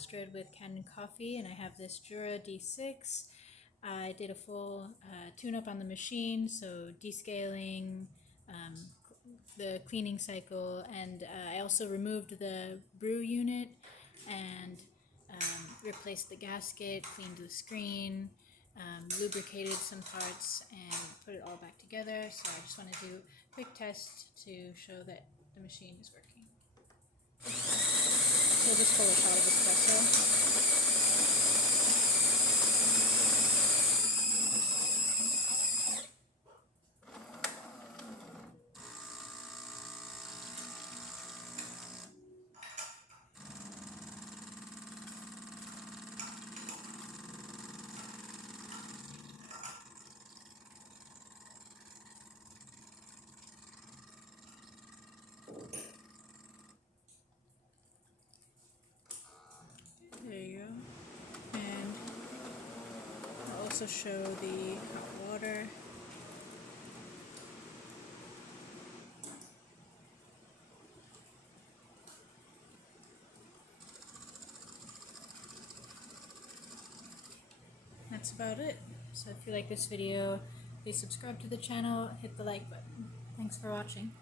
plastered with Kanen coffee, and I have this Jura D6. I did a full tune-up on the machine, so descaling, the cleaning cycle, and I also removed the brew unit and replaced the gasket, cleaned the screen, lubricated some parts, and put it all back together. So I just want to do a quick test to show that the machine is working. So just pull a shot of espresso. There you go. And I'll also show the hot water. That's about it. So if you like this video, please subscribe to the channel, hit the like button. Thanks for watching.